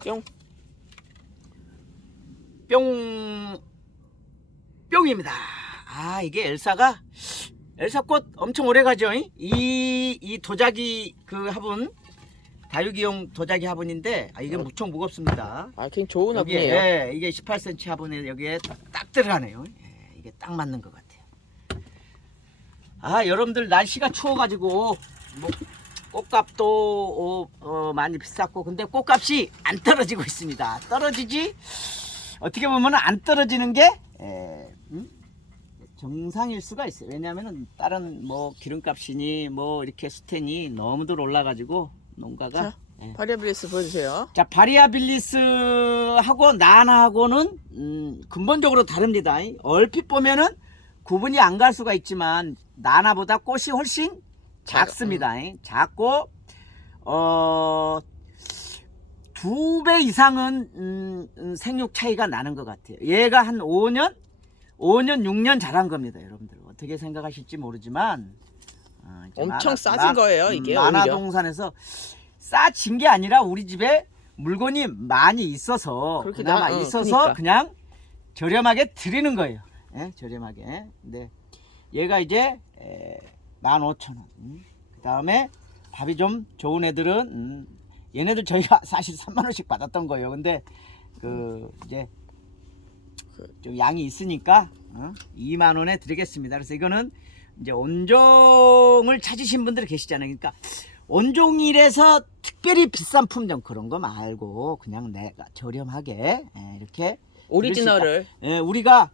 뿅. 뿅. 뿅입니다. 아, 이게 엘사꽃 엄청 오래 가죠. 이 도자기 그 화분, 다육이용 도자기 화분인데, 아, 이게 무척 무겁습니다. 아, 굉장히 좋은 여기에, 화분이에요. 예, 이게 18cm 화분에 여기에 딱 들어가네요. 예, 이게 딱 맞는 것 같아요. 아, 여러분들 날씨가 추워가지고 뭐 꽃값도 많이 비쌌고, 근데 꽃값이 안 떨어지고 있습니다. 떨어지지, 어떻게 보면 안 떨어지는 게 정상일 수가 있어요. 왜냐하면은 다른 뭐 기름값이니 뭐 이렇게 수텐이 너무들 올라가지고 농가가. 자, 바리아빌리스 보여주세요. 자, 바리아빌리스하고 나나하고는 근본적으로 다릅니다. 얼핏 보면은 구분이 안 갈 수가 있지만 나나보다 꽃이 훨씬 작습니다. 작고 2배 이상은 생육 차이가 나는 것 같아요. 얘가 한 5년 6년 자란 겁니다. 여러분들 어떻게 생각하실지 모르지만 엄청 싸진 거예요, 이게. 만화동산에서 싸진 게 아니라 우리 집에 물건이 많이 있어서, 그나마 있어서 그러니까. 그냥 저렴하게 드리는 거예요. 예, 저렴하게. 근데 얘가 이제 15,000원. 그 다음에 밥이 좀 좋은 애들은 얘네들 저희가 사실 3만 원씩 받았던 거예요. 근데 그 이제 좀 양이 있으니까 2만 원에 드리겠습니다. 그래서 이거는 이제 온종을 찾으신 분들이 계시잖아요. 그러니까 온종일에서 특별히 비싼 품종 그런 거 말고 그냥 내가 저렴하게 이렇게 오리지널을 우리가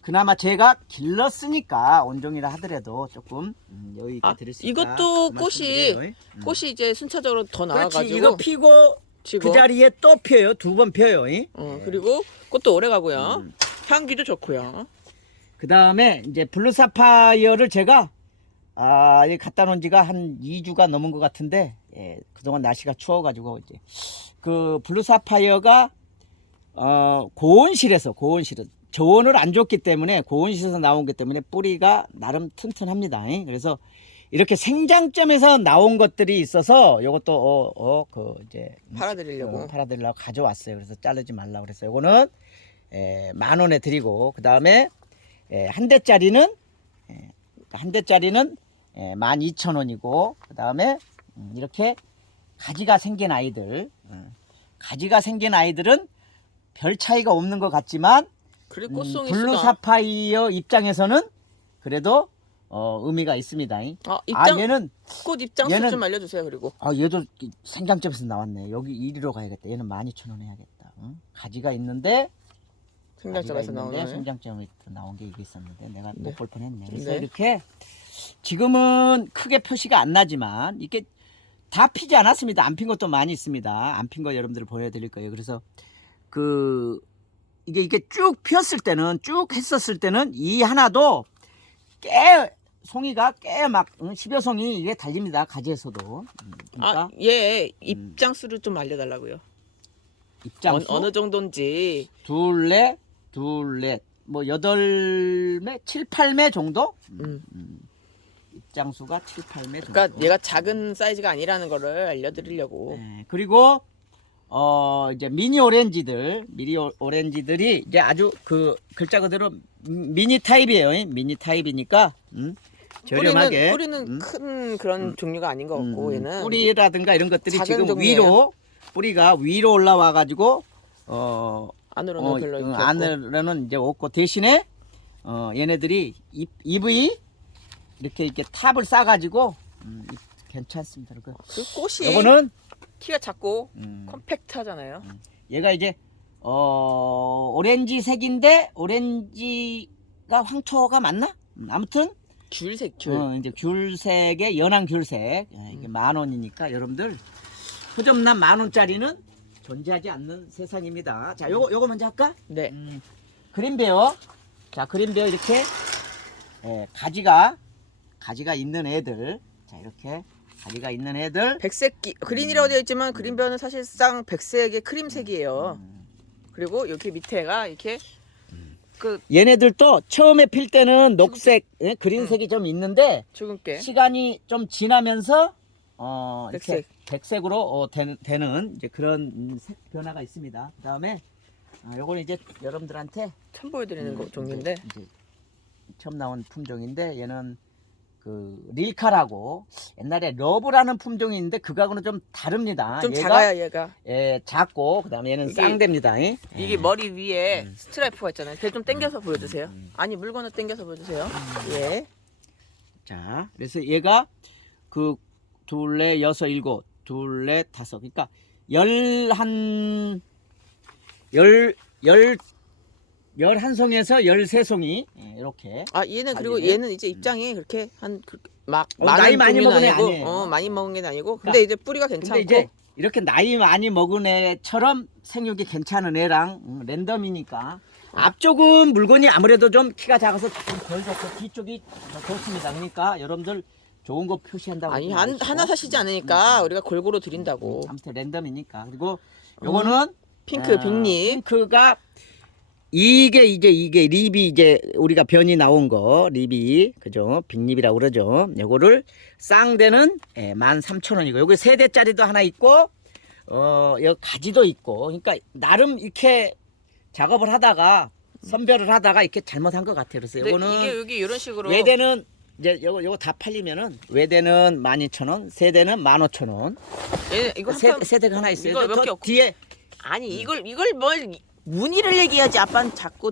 그나마 제가 길렀으니까 온종이라 하더라도 조금 여유 있게 드릴 수 있다. 이것도 그 꽃이 말씀드려요. 꽃이 이제 순차적으로 더 나와가지고. 그렇지. 이거 피고 그 자리에 또 펴요. 2번 펴요. 그리고 꽃도 오래 가고요. 향기도 좋고요. 그 다음에 이제 블루 사파이어를 제가 여기 갖다 놓은 지가 한 2주가 넘은 것 같은데, 그동안 날씨가 추워가지고 이제 그 블루 사파이어가 고온실에서 저온을 안 줬기 때문에 고온실에서 나온 것 때문에 뿌리가 나름 튼튼합니다. 그래서 이렇게 생장점에서 나온 것들이 있어서 요것도 그 이제 팔아드리려고 가져왔어요. 그래서 자르지 말라고 그래서 요거는 10,000원에 드리고, 그 다음에 한 대짜리는 12,000원이고, 그 다음에 이렇게 가지가 생긴 아이들은 별 차이가 없는 것 같지만, 그리고 꽃송이 블루 사파이어 입장에서는 그래도 의미가 있습니다. 얘는 꽃 입장수 좀 알려주세요. 그리고 얘도 생장점에서 나왔네. 여기 이리로 가야겠다. 얘는 12,000원 해야겠다. 가지가 있는데 생장점에서 나오네. 생장점에 나온 게 이게 있었는데 내가 못 볼 뻔했네. 그래서 네. 이렇게 지금은 크게 표시가 안 나지만 이게 다 피지 않았습니다. 안 핀 것도 많이 있습니다. 안 핀 거 여러분들 보여드릴 거예요. 그래서 이게 쭉 피었을 때는, 쭉 했었을 때는 이 하나도 송이가 막 10여 송이 이게 달립니다. 가지에서도. 그러니까 얘 입장수를 좀 알려달라고요. 입장수 어느 정도인지. 둘, 넷, 뭐 8매, 7, 8매 정도? 입장수가 7, 8매 정도. 그러니까 얘가 작은 사이즈가 아니라는 거를 알려드리려고. 그리고 이제 미니 오렌지들이 이제 아주 그 글자 그대로 미니 타입이에요. 미니 타입이니까 저렴하게. 뿌리는 큰 그런 종류가 아닌 것 같고, 얘는 뿌리라든가 이런 것들이 지금 종류예요. 뿌리가 위로 올라와 가지고 안으로는 별로 이렇게 없고. 안으로는 이제 없고, 대신에 얘네들이 잎이 이렇게 탑을 싸 가지고 괜찮습니다. 그 꽃이 이거는 키가 작고 컴팩트하잖아요. 얘가 이제 오렌지색인데 오렌지가 황토가 맞나? 아무튼 귤색 이제 귤색의 연한 귤색. 이게 10,000원이니까 여러분들 허접난 10,000원짜리는 존재하지 않는 세상입니다. 자, 요거 먼저 할까? 네. 그린베어. 자, 그린베어 이렇게 가지가 있는 애들. 자, 이렇게 가지가 있는 애들. 백색 그린이라고 되어 있지만 그린베어는 사실상 백색의 크림색이에요. 그리고 여기 밑에가 이렇게 얘네들도 처음에 필 때는 녹색, 그린색이 좀 있는데 주근깨. 시간이 좀 지나면서 이렇게 백색으로 되는 이제 그런 색 변화가 있습니다. 그다음에 요거는 이제 여러분들한테 처음 보여드리는 거 종류인데 이제 처음 나온 품종인데 얘는 그 릴카라고 옛날에 러브라는 품종이 있는데 그거하고는 좀 다릅니다. 좀 얘가, 작아요 얘가. 예, 작고 그다음에 얘는 이게- 쌍대입니다. 이게 머리 위에 스트라이프가 있잖아요. 걔 좀 당겨서 보여주세요. 아니 물건을 당겨서 보여주세요. 예. 자, 그래서 얘가 그 둘레 여섯 일곱 둘레 다섯 그러니까 열한 송에서 13송이 이렇게. 아 얘는 그리고 달리네. 얘는 이제 입장이 그렇게 막 나이 많이 종류는 먹은 애 아니고, 아니에요. 많이 먹은 게 아니고. 근데 그러니까 이제 뿌리가 근데 괜찮고. 이제 이렇게 나이 많이 먹은 애처럼 생육이 괜찮은 애랑 랜덤이니까 앞쪽은 물건이 아무래도 좀 키가 작아서 조금 덜 좋고 뒤쪽이 더 좋습니다. 그러니까 여러분들 좋은 거 표시한다고. 아니 하지 마시고. 하나 사시지 않으니까 우리가 골고루 드린다고. 아무튼 랜덤이니까. 그리고 요거는 핑크 빅립. 핑크가 이게 립이 이제 우리가 변이 나온 거 립이 그죠? 빅립이라고 그러죠. 요거를 쌍대는 13,000원이고 여기 3대짜리도 하나 있고 여기 가지도 있고 그러니까 나름 이렇게 작업을 하다가 선별을 하다가 이렇게 잘못한 것 같아요. 그래서 근데 요거는 이게 여기 이런 식으로 외대는 이제 요거 다 팔리면은 외대는 12,000원, 세대는 15,000원. 얘 이거 세대가 하나 있어요. 이거 몇 더 개 없고. 뒤에 아니 이걸 뭘 무늬를 얘기하지 아빠는 자꾸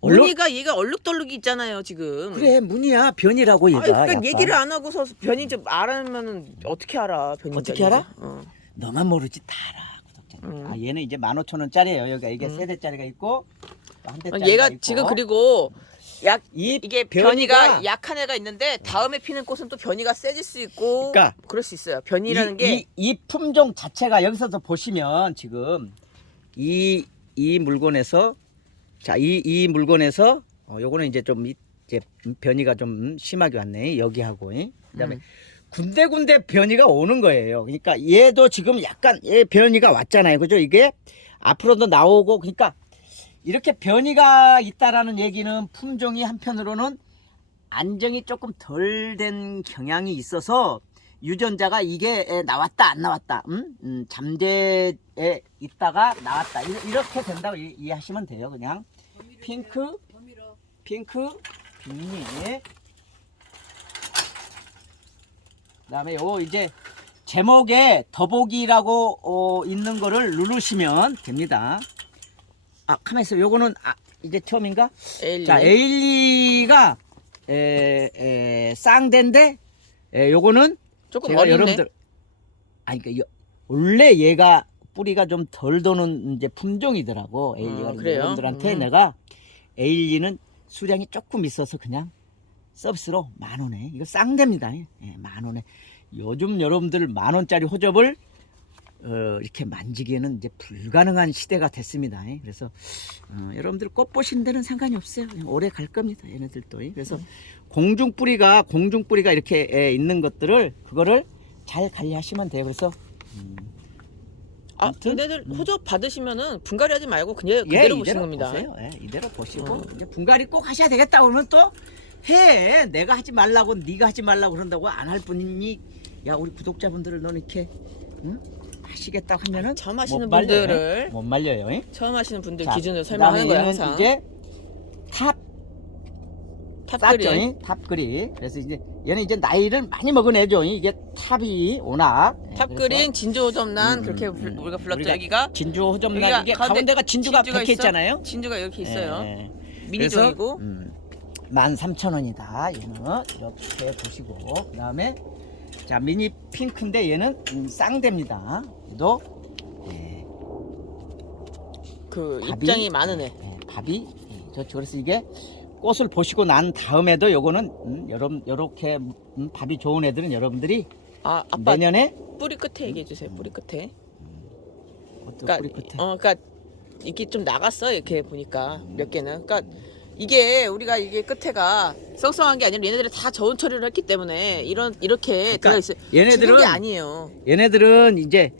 얼룩? 무늬가 얘가 얼룩덜룩이 있잖아요 지금. 그래 무늬야 변이라고 얘가. 아니 그러니까 약간. 얘기를 안 하고서 변이 좀 알아면은 어떻게 알아 변인지. 어떻게 알아? 너 너만 모르지 다 알아 구독자. 얘는 이제 15,000원짜리예요. 여기가 이게 세대짜리가 있고 또 한 대짜리가 얘가 있고. 지금 그리고 이게 변이가 변이가- 약한 애가 있는데 다음에 피는 꽃은 또 변이가 세질 수 있고 그러니까 그럴 수 있어요. 변이라는 게 이 품종 자체가 여기서도 보시면 지금 이 물건에서 자 이 물건에서 요거는 이제 좀 이제 변이가 좀 심하게 왔네 여기하고 그다음에 군데군데 변이가 오는 거예요. 그러니까 얘도 지금 약간 얘 변이가 왔잖아요, 그죠? 이게 앞으로도 나오고 그러니까 이렇게 변이가 있다라는 얘기는 품종이 한편으로는 안정이 조금 덜 된 경향이 있어서 유전자가 이게 나왔다 안 나왔다 잠재에 있다가 나왔다 이렇게 된다고 이해하시면 돼요. 그냥 핑크 빅립 그다음에 요 이제 제목에 더보기라고 있는 거를 누르시면 됩니다. 가만 있어. 요거는 이제 처음인가? 에일리. 자, 에일리가 쌍대인데 요거는 조금 제가 어린데. 여러분들 그러니까 원래 얘가 뿌리가 좀 덜 도는 이제 품종이더라고. 에일리가 그래요? 여러분들한테 내가 에일리는 수량이 조금 있어서 그냥 서비스로 10,000원에 이거 쌍대입니다. 10,000원에 요즘 여러분들 10,000원짜리 호접을 이렇게 만지기에는 이제 불가능한 시대가 됐습니다. 그래서 여러분들 꽃 보시는 데는 상관이 없어요. 그냥 오래 갈 겁니다. 얘네들도. 그래서 공중뿌리가 이렇게 있는 것들을 그거를 잘 관리하시면 돼요. 그래서 아무튼, 얘네들 호접 받으시면은 분갈이하지 말고 그냥 그대로 보시는 겁니다. 보세요. 이대로 보시고 이제 분갈이 꼭 하셔야 되겠다 그러면 또 해. 내가 하지 말라고 네가 하지 말라고 그런다고 안 할 뿐이니 야 우리 구독자분들을 너는 이렇게 하시겠다고 하면은 처음 하시는 못 말려요. 분들을 못 말려요. 처음 하시는 분들 자, 기준으로 설명하는 그다음에 거예요 얘는 항상. 이제 탑그린. 탑그린. 그래서 이제 얘는 이제 나이를 많이 먹은 애죠. 이게 탑이 워낙. 탑그린 진주 호접란 그렇게 우리가 불렀죠. 우리가 여기가 진주 호접란 여기가 이게 가운데 가운데가 진주가 진주가 박혀 있어? 있잖아요. 진주가 이렇게 있어요. 예. 미니종이고. 13,000원이다. 얘는 이렇게 보시고 그다음에 자 미니 핑크인데 얘는 쌍대입니다. 얘도 그 밥이- 입장이 많은 애. 밥이 좋죠. 그래서 이게 꽃을 보시고 난 다음에도 요거는 여러분 요렇게 밥이 좋은 애들은 여러분들이 아빠 내년에 뿌리 끝에 얘기해 주세요. 뿌리 끝에. 어떤 그러니까 뿌리 끝에 그러니까 이게 좀 나갔어 이렇게 보니까 몇 개는. 그러니까 이게 우리가 이게 끝에가 썩썩한 게 아니라 얘네들이 다 저온 처리를 했기 때문에 이렇게 그러니까 들어 있어요. 얘네들은 게 아니에요. 얘네들은 이제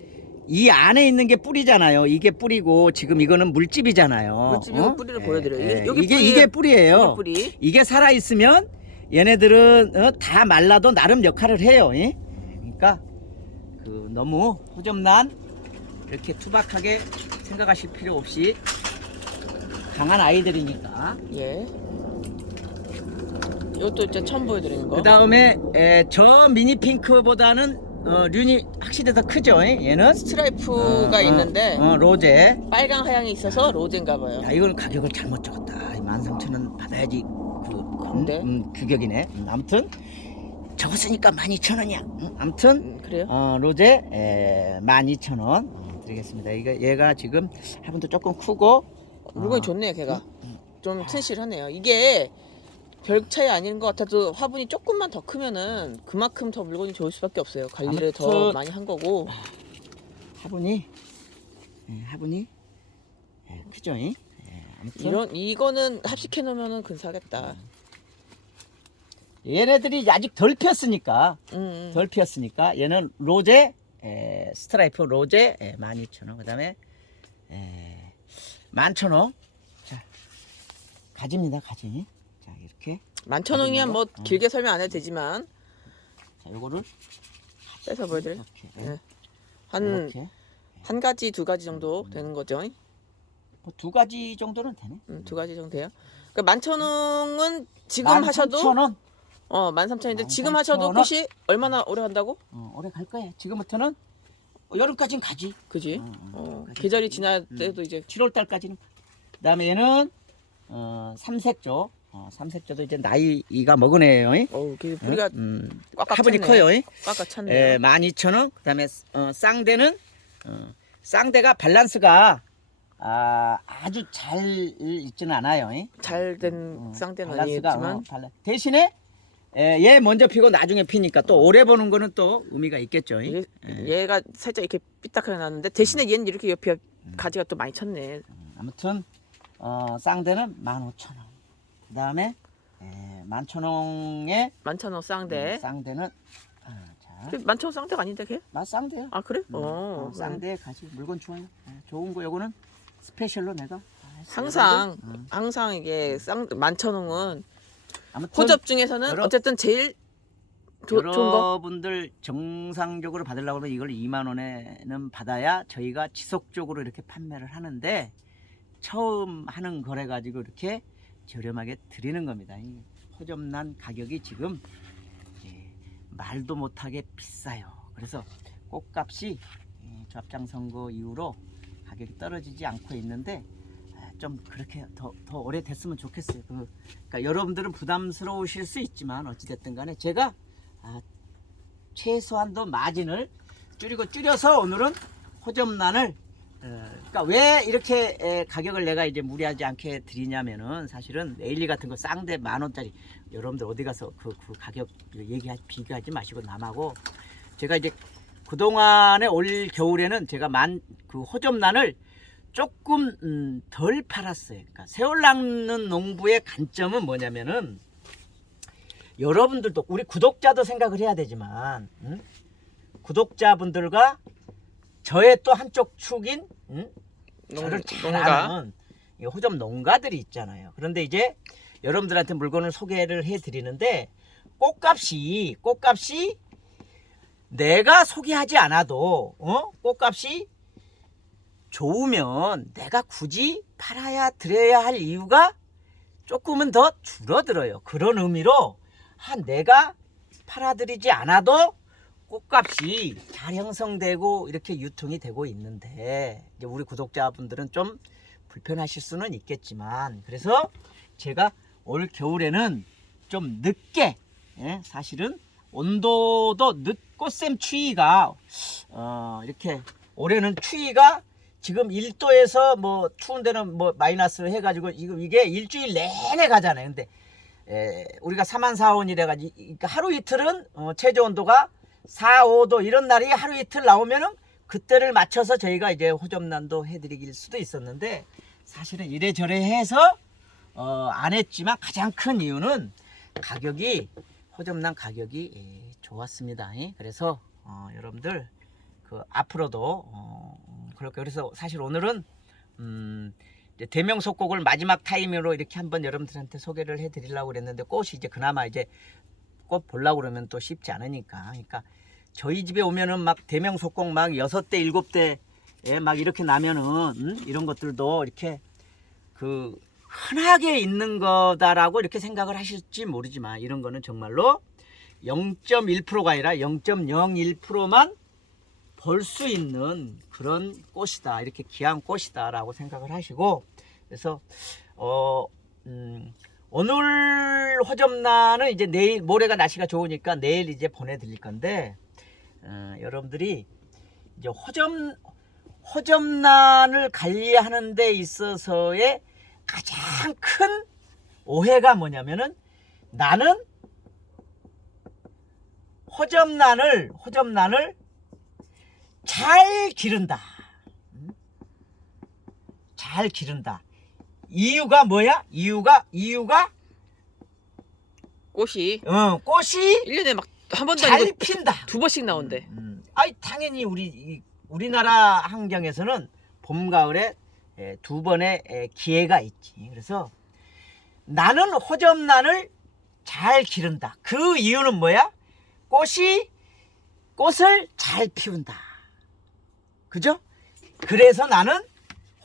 이 안에 있는 게 뿌리잖아요. 이게 뿌리고 지금 이거는 물집이잖아요. 물집이고 뿌리를 보여드려요. 여기 이게 뿌리예요. 여기 뿌리. 이게 살아 있으면 얘네들은 다 말라도 나름 역할을 해요. 그러니까 그 너무 호접란 이렇게 투박하게 생각하실 필요 없이 강한 아이들이니까. 예. 이것도 이제 처음 보여드리는 거. 그 다음에 저 미니 핑크보다는 륜이 확실히 더 크죠. 얘는 스트라이프가 있는데 로제. 빨강 하양이 있어서 로제인가 봐요. 야, 이건 가격을 잘못 적었다. 13,000원 받아야지 근데? 규격이네. 아무튼 적었으니까 12,000원이야. 아무튼 그래요? 로제 12,000원 드리겠습니다. 얘가 지금 화분도 조금 크고 물건이 좋네요, 걔가. 좀 튼실하네요. 이게 별 차이 아닌 것 같아도 화분이 조금만 더 크면은 그만큼 더 물건이 좋을 수밖에 없어요. 관리를 더 아무튼 많이 한 거고. 화분이 크죠? 아무튼 이거는 합식해 놓으면은 근사하겠다. 얘네들이 아직 덜 피었으니까 얘는 로제 스트라이프 로제 12,000원. 그다음에 11,000원. 자, 가지입니다. 가지. 자, 이렇게 11,000원이면 뭐 길게 설명 안 해도 되지만 자, 요거를 빼서 보여드릴. 이렇게 네. 이렇게 한 가지, 두 가지 정도 되는 거죠. 뭐 두 가지 정도는 되네. 두 가지 정도 돼요. 그러니까 11,000원은 지금 하셔도 13,000원. 13,000원인데 지금 13,000원. 하셔도 끝이 얼마나 오래 간다고? 오래 갈 거야. 지금부터는 여름까지는 가지. 그지? 가지. 계절이 지날 때도 이제 7월 달까지는. 그다음에 얘는 삼색조. 삼색조도 이제 나이가 먹은 애예요. 뿌리가 꽉꽉 화분이 찼네. 커요. 꽉꽉 찼네요. 12,000원. 그다음에 쌍대는 쌍대가 밸런스가 아주 잘 있지는 않아요. 잘된 쌍대는 밸런스가 아니겠지만 대신에 얘 먼저 피고 나중에 피니까 또 오래 보는 거는 또 의미가 있겠죠. 얘가 살짝 이렇게 삐딱하게 나는데 대신에 얘는 이렇게 옆에 가지가 또 많이 찼네. 아무튼 쌍대는 15,000원. 그다음에 11,000원에 11,000원 쌍대. 쌍대는 자, 11,000원 쌍대가 아닌데 걔? 쌍대요. 아 그래? 쌍대 가지 물건 좋아요. 좋은 거 요거는 스페셜로 내가 항상 이게 11,000원은 아무튼 호접 중에서는 어쨌든 제일 좋은 거. 여러분들 정상적으로 받으려고 하면 이걸 2만 원에는 받아야 저희가 지속적으로 이렇게 판매를 하는데 처음 하는 거래 가지고 이렇게 저렴하게 드리는 겁니다. 이 호접란 가격이 지금 말도 못하게 비싸요. 그래서 꽃값이 조합장 선거 이후로 가격이 떨어지지 않고 있는데 좀 그렇게 더 오래 됐으면 좋겠어요. 그러니까 여러분들은 부담스러우실 수 있지만 어찌됐든 간에 제가 최소한도 마진을 줄여서 오늘은 호접란을 그러니까 왜 이렇게 가격을 내가 이제 무리하지 않게 드리냐면은 사실은 네일리 같은 거 쌍대 10,000원짜리 여러분들 어디 가서 그 가격 비교하지 마시고 남하고 제가 이제 그동안에 올 겨울에는 제가 그 호접란을 조금 덜 팔았어요. 그러니까 새울 낚는 농부의 관점은 뭐냐면은 여러분들도 우리 구독자도 생각을 해야 되지만 구독자분들과 저의 또 한쪽 축인 저를 잘 아는 호접 농가들이 있잖아요. 그런데 이제 여러분들한테 물건을 소개를 해드리는데 꽃값이 내가 소개하지 않아도 꽃값이 좋으면 내가 굳이 팔아야 드려야 할 이유가 조금은 더 줄어들어요. 그런 의미로 내가 팔아드리지 않아도 꽃값이 잘 형성되고 이렇게 유통이 되고 있는데 이제 우리 구독자분들은 좀 불편하실 수는 있겠지만 그래서 제가 올 겨울에는 좀 늦게 사실은 온도도 늦고 쌤 추위가 이렇게 올해는 추위가 지금 1도에서 뭐 추운 데는 뭐 마이너스로 해가지고 이게 일주일 내내 가잖아요. 근데 우리가 3만 4원이래 가지고 하루 이틀은 최저 온도가 4, 5도 이런 날이 하루 이틀 나오면은 그때를 맞춰서 저희가 이제 호접란도 해드릴 수도 있었는데 사실은 이래저래 해서 안 했지만 가장 큰 이유는 호접란 가격이 좋았습니다. 그래서 여러분들 앞으로도 그래서 사실 오늘은 이제 대명속곡을 마지막 타임으로 이렇게 한번 여러분들한테 소개를 해드리려고 그랬는데 꽃이 이제 그나마 이제 꽃 보려고 그러면 또 쉽지 않으니까 그러니까 저희 집에 오면은 막 대명속공 막 6대 7대 막 이렇게 나면은 이런 것들도 이렇게 그 흔하게 있는 거다라고 이렇게 생각을 하실지 모르지만 이런 거는 정말로 0.1%가 아니라 0.01%만 볼 수 있는 그런 꽃이다, 이렇게 귀한 꽃이다 라고 생각을 하시고, 그래서 오늘 호접란은 이제 내일, 모레가 날씨가 좋으니까 내일 이제 보내드릴 건데, 여러분들이 이제 호접란을 관리하는 데 있어서의 가장 큰 오해가 뭐냐면은, 나는 호접란을 잘 기른다. 잘 기른다. 이유가 뭐야? 이유가 꽃이 꽃이 1년에 막 한 번도 잘 아니고 핀다. 2번씩 나온대. 아이 당연히 우리나라 환경에서는 봄 가을에 2번의 기회가 있지. 그래서 나는 호접란을 잘 기른다. 그 이유는 뭐야? 꽃을 잘 피운다. 그죠? 그래서 나는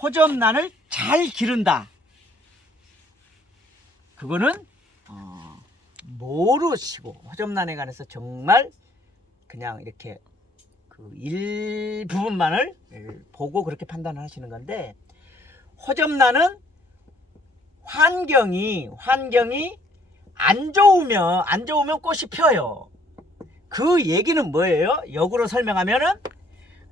호접란을 잘 기른다. 그거는 모르시고 호접란에 관해서 정말 그냥 이렇게 그 일부분만을 보고 그렇게 판단을 하시는 건데, 호접란은 환경이 안 좋으면 꽃이 펴요. 그 얘기는 뭐예요? 역으로 설명하면은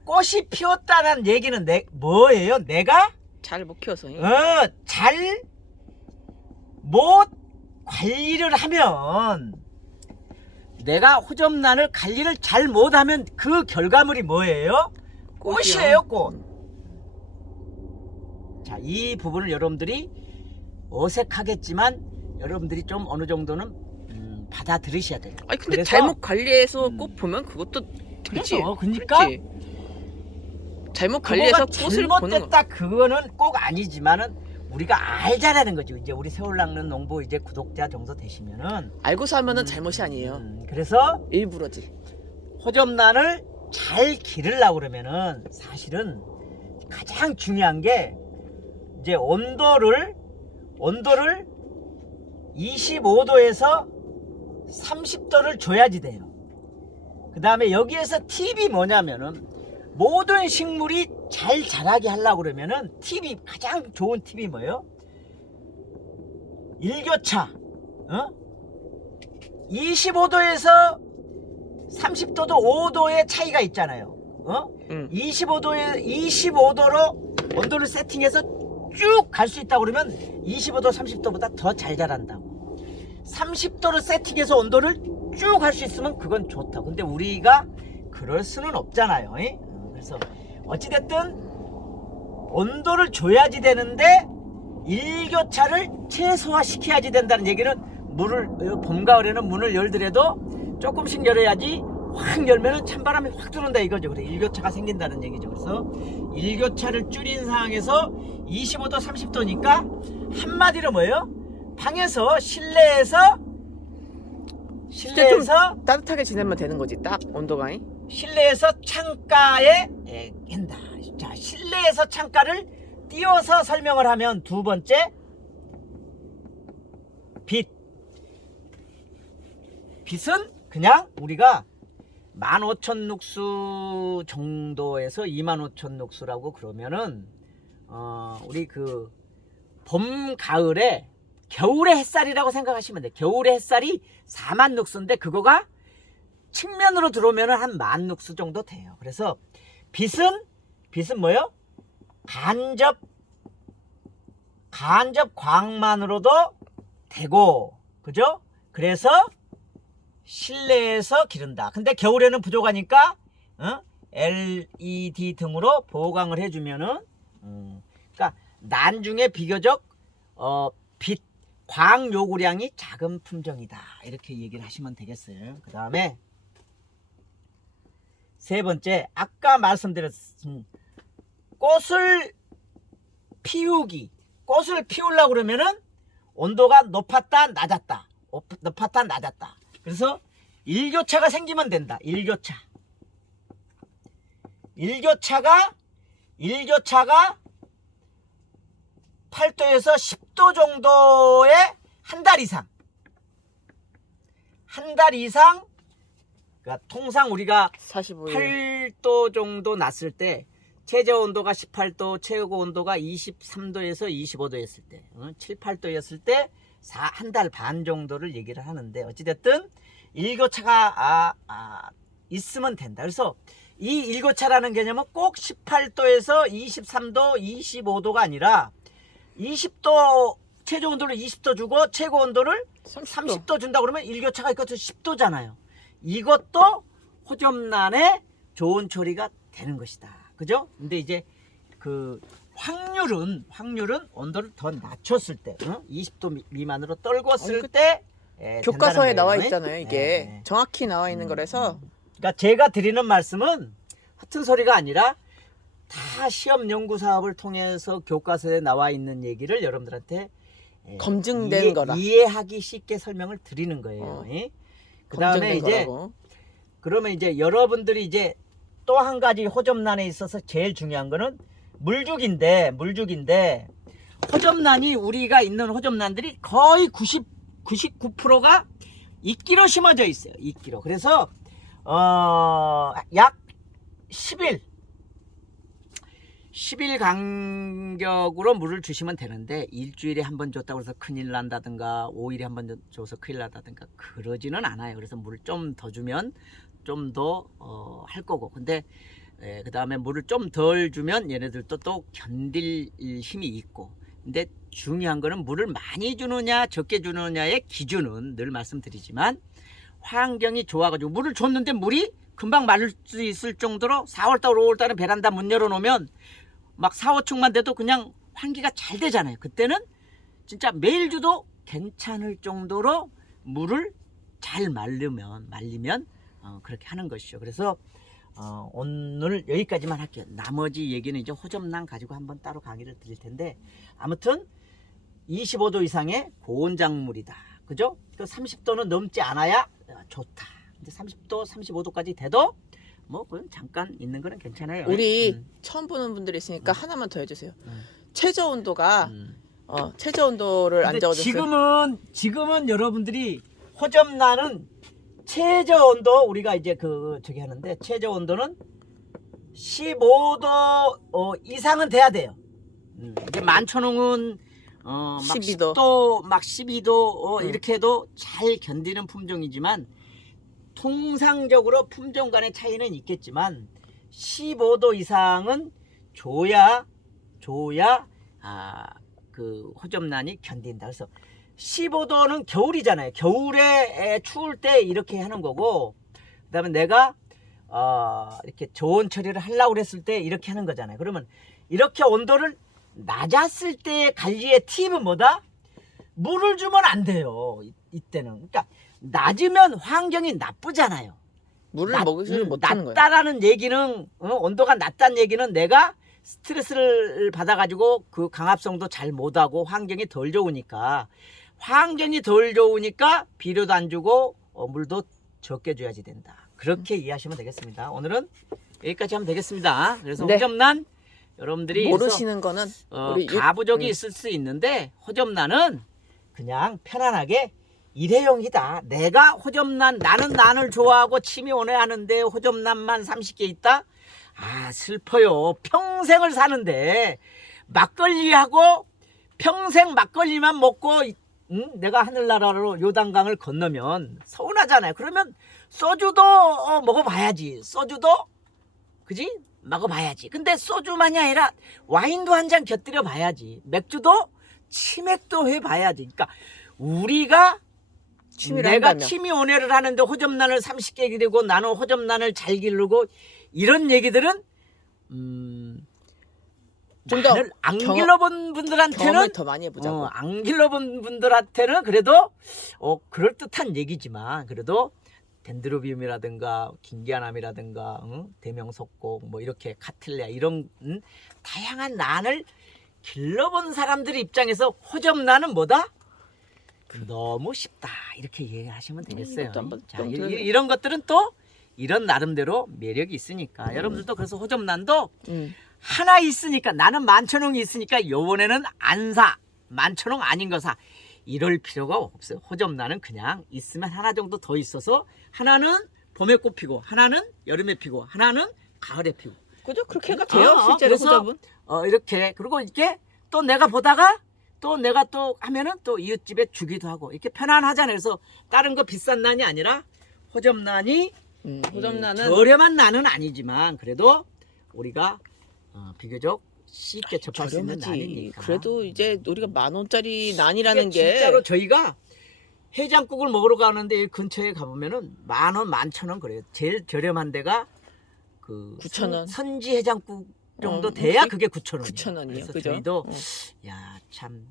꽃이 피었다는 얘기는 뭐예요? 내가 잘 못 키워서. 잘 못 관리를 하면, 내가 호접란을 관리를 잘 못하면 그 결과물이 뭐예요? 꽃이에요, 꽃. 자, 이 부분을 여러분들이 어색하겠지만 여러분들이 좀 어느 정도는 받아들이셔야 돼요. 아니 근데 그래서, 잘못 관리해서 꽃 보면 그것도 그렇지. 그러니까 그렇지. 잘못 관리해서 꽃을 보는 거. 잘못됐다 그거는 꼭 아니지만은 우리가 알자라는 거죠. 이제 우리 세월낙는 농부 이제 구독자 정도 되시면은 알고서 하면은 잘못이 아니에요. 그래서 일부러지. 호접란을 잘 기르려고 그러면은 사실은 가장 중요한 게 이제 온도를 25도에서 30도를 줘야지 돼요. 그 다음에 여기에서 팁이 뭐냐면은, 모든 식물이 잘 자라게 하려고 그러면은 가장 좋은 팁이 뭐예요? 일교차. 25도에서 30도도 5도의 차이가 있잖아요. 25도로 온도를 세팅해서 쭉 갈 수 있다고 그러면 25도 30도보다 더 잘 자란다고. 30도로 세팅해서 온도를 쭉 할 수 있으면 그건 좋다. 근데 우리가 그럴 수는 없잖아요. 그래서 어찌됐든 온도를 줘야지 되는데 일교차를 최소화시켜야지 된다는 얘기는, 봄 가을에는 문을 열더라도 조금씩 열어야지 확 열면은 찬바람이 확 들어온다 이거죠. 그래서 일교차가 생긴다는 얘기죠. 그래서 일교차를 줄인 상황에서 25도 30도니까 한마디로 뭐예요? 방에서 실내에서 좀 따뜻하게 지내면 되는 거지. 딱 온도가. 실내에서 창가에 한다. 자, 실내에서 창가를 띄워서 설명을 하면, 두 번째 빛은 그냥 우리가 15,000룩수 정도에서 25,000룩수라고 그러면은 우리 그 봄 가을에 겨울의 햇살이라고 생각하시면 돼요. 겨울의 햇살이 40,000룩수인데 그거가 측면으로 들어오면 한 10,000룩수 정도 돼요. 그래서 빛은 뭐예요? 간접 광만으로도 되고, 그죠? 그래서 실내에서 기른다. 근데 겨울에는 부족하니까 LED 등으로 보강을 해주면은, 그러니까 난중에 비교적 빛 광 요구량이 작은 품종이다. 이렇게 얘기를 하시면 되겠어요. 그 다음에 세 번째, 아까 말씀드렸습니다. 꽃을 피우려고 그러면은 온도가 높았다 낮았다. 그래서 일교차가 생기면 된다. 일교차. 일교차가 8도에서 10도 정도의 한 달 이상 그러니까 통상 우리가 45일. 8도 정도 났을 때 최저 온도가 18도, 최고 온도가 23도에서 25도였을 때, 7, 8도였을 때 한 달 반 정도를 얘기를 하는데 어찌됐든 일교차가 있으면 된다. 그래서 이 일교차라는 개념은 꼭 18도에서 23도, 25도가 아니라 20도 최저 온도를 20도 주고 최고 온도를 30도 준다 그러면 일교차가 이것도 10도잖아요. 이것도 호접란의 좋은 처리가 되는 것이다. 그죠? 근데 이제 그 확률은 온도를 더 낮췄을 때, 20도 미만으로 떨궜을 때 교과서에 된다는 나와 거예요. 있잖아요. 이게 정확히 나와 있는 거라서. 그러니까 제가 드리는 말씀은 허튼 소리가 아니라 다 시험 연구 사업을 통해서 교과서에 나와 있는 얘기를 여러분들한테 검증된 거라. 이해하기 쉽게 설명을 드리는 거예요. 그 다음에 이제 거라고. 그러면 이제 여러분들이 이제 또 한 가지 호접란에 있어서 제일 중요한 거는 물죽인데 호접란이 우리가 있는 호접란들이 거의 99%가 이끼로 심어져 있어요. 이끼로. 그래서 약 10일 간격으로 물을 주시면 되는데 일주일에 한 번 줬다고 해서 큰일 난다든가 5일에 한 번 줘서 큰일 난다든가 그러지는 않아요. 그래서 물을 좀 더 주면 좀 더 할 거고, 근데 그 다음에 물을 좀 덜 주면 얘네들도 또 견딜 힘이 있고, 근데 중요한 거는 물을 많이 주느냐 적게 주느냐의 기준은 늘 말씀드리지만 환경이 좋아가지고 물을 줬는데 물이 금방 마를 수 있을 정도로 4월달 5월달에 베란다 문 열어놓으면 막 4, 5층만 돼도 그냥 환기가 잘 되잖아요. 그때는 진짜 매일 줘도 괜찮을 정도로 물을 잘 말리면 그렇게 하는 것이죠. 그래서 오늘 여기까지만 할게요. 나머지 얘기는 이제 호접란 가지고 한번 따로 강의를 드릴 텐데, 아무튼 25도 이상의 고온작물이다. 그죠? 그 30도는 넘지 않아야 좋다. 이제 30도, 35도까지 돼도 뭐 그건 잠깐 있는 거는 괜찮아요. 우리 처음 보는 분들이 있으니까 하나만 더 해주세요. 최저 온도가 최저 온도를 안 근데 적어줬어요. 지금은 여러분들이 호접란은 최저 온도 우리가 이제 저기 하는데 최저 온도는 15도 이상은 돼야 돼요. 이제 만천홍은 막 12도. 10도 막 12도 이렇게 해도 잘 견디는 품종이지만 통상적으로 품종 간의 차이는 있겠지만 15도 이상은 줘야 그 호접란이 견딘다. 그래서 15도는 겨울이잖아요. 겨울에 추울 때 이렇게 하는 거고, 그다음에 내가 이렇게 좋은 처리를 하려고 그랬을 때 이렇게 하는 거잖아요. 그러면 이렇게 온도를 낮았을 때의 관리의 팁은 뭐다? 물을 주면 안 돼요. 이때는. 그러니까 낮으면 환경이 나쁘잖아요. 물을 먹이지 못하는 거예요. 낮다라는 얘기는 온도가 낮다는 얘기는 내가 스트레스를 받아가지고 그 강압성도 잘 못하고 환경이 덜 좋으니까 비료도 안 주고 물도 적게 줘야지 된다. 그렇게 이해하시면 되겠습니다. 오늘은 여기까지 하면 되겠습니다. 그래서 네. 호접란 여러분들이 모르시는 거는 우리 가부족이 있을 수 있는데 호접란은 그냥 편안하게 일회용이다. 내가 호접란, 나는 난을 좋아하고 침이 오네 하는데 호접란만 30개 있다? 슬퍼요. 평생을 사는데 막걸리하고 평생 막걸리만 먹고 내가 하늘나라로 요단강을 건너면 서운하잖아요. 그러면 소주도 먹어봐야지. 소주도 그지? 먹어봐야지. 근데 소주만이 아니라 와인도 한 잔 곁들여 봐야지. 맥주도 치맥도 해봐야지. 그러니까 우리가 내가 한다며. 침이 온해를 하는데 호접란을 30개 기르고 나는 호접란을 잘 기르고 이런 얘기들은 좀 더 안 길러본 분들한테는 경험을 더 많이 해보자고. 안 길러본 분들한테는 그래도 그럴듯한 얘기지만 그래도 덴드로비움이라든가 긴기아남이라든가 대명석곡 뭐 이렇게 카틀레아 이런 다양한 난을 길러본 사람들 입장에서 호접란은 뭐다? 너무 쉽다 이렇게 이해하시면 되겠어요. 이것도 한번 자, 좀 이런 것들은 또 이런 나름대로 매력이 있으니까 여러분들도 그래서 호접란도 음. 하나 있으니까 나는 11,000원이 있으니까 요번에는 안 사. 11,000원 아닌 거 사. 이럴 필요가 없어요. 호접란은 그냥 있으면 하나 정도 더 있어서 하나는 봄에 꽃피고 하나는 여름에 피고 하나는 가을에 피고. 그죠? 그렇게 해가 돼요. 실제로 그래서 호접은. 이렇게 그리고 이렇게 또 내가 보다가 또 내가 또 하면은 또 이웃집에 주기도 하고 이렇게 편안하잖아요. 그래서 다른 거 비싼 난이 아니라 호접란이 호접란은 저렴한 난은 아니지만 그래도 우리가 비교적 쉽게 접할 수 있는 저렴하지. 난이니까. 그래도 이제 우리가 10,000원짜리 난이라는 이게 게 진짜로 저희가 해장국을 먹으러 가는데 이 근처에 가보면은 10,000원, 11,000원 그래요. 제일 저렴한 데가 그 9,000원. 선지 해장국 정도 어, 돼야 뭐 그게 9,000원이에요. 9,000원이요. 그래서 그죠? 저희도 야 참.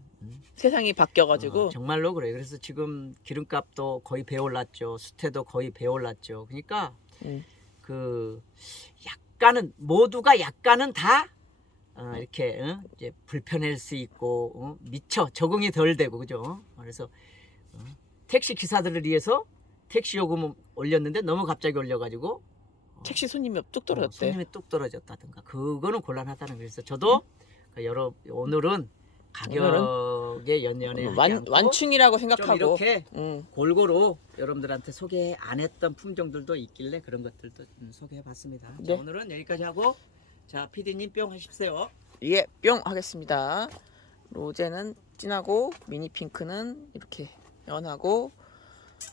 세상이 바뀌어가지고 정말로 그래요. 그래서 지금 기름값도 거의 배올랐죠. 수태도 거의 배올랐죠. 그러니까 음. 그 약간은 모두가 약간은 다 이렇게 이제 불편할 수 있고 미처 적응이 덜 되고 그죠. 그래서 택시 기사들을 위해서 택시 요금을 올렸는데 너무 갑자기 올려가지고 택시 손님이 뚝 떨어졌대. 손님이 뚝 떨어졌다든가 그거는 곤란하다는 거예요. 그래서 저도 오늘은 가격에 연연해 완충이라고 좀 생각하고 이렇게 골고루 여러분들한테 소개 안 했던 품종들도 있길래 그런 것들도 소개해봤습니다. 네. 자, 오늘은 여기까지 하고 자 PD님 뿅 하십시오. 예, 뿅 하겠습니다. 로제는 진하고 미니 핑크는 이렇게 연하고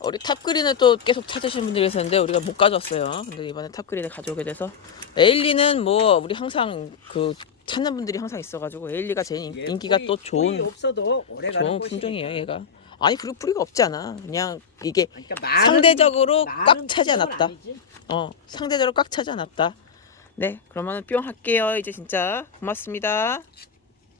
우리 탑그린을 또 계속 찾으시는 분들이 계셨는데 우리가 못 가져왔어요. 근데 이번에 탑그린을 가져오게 돼서 에일리는 뭐 우리 항상 그 찾는 분들이 항상 있어가지고 에일리가 제일 인기가 또 뿌리 좋은 없어도 오래 가는 좋은 꽃이니까. 품종이에요. 얘가 아니 그리고 뿌리가 없지 않아. 그냥 이게 그러니까 많은- 상대적으로 많은 꽉 차지 품종은 않았다. 아니지. 상대적으로 꽉 차지 않았다. 네, 그러면 뿅 할게요. 이제 진짜 고맙습니다.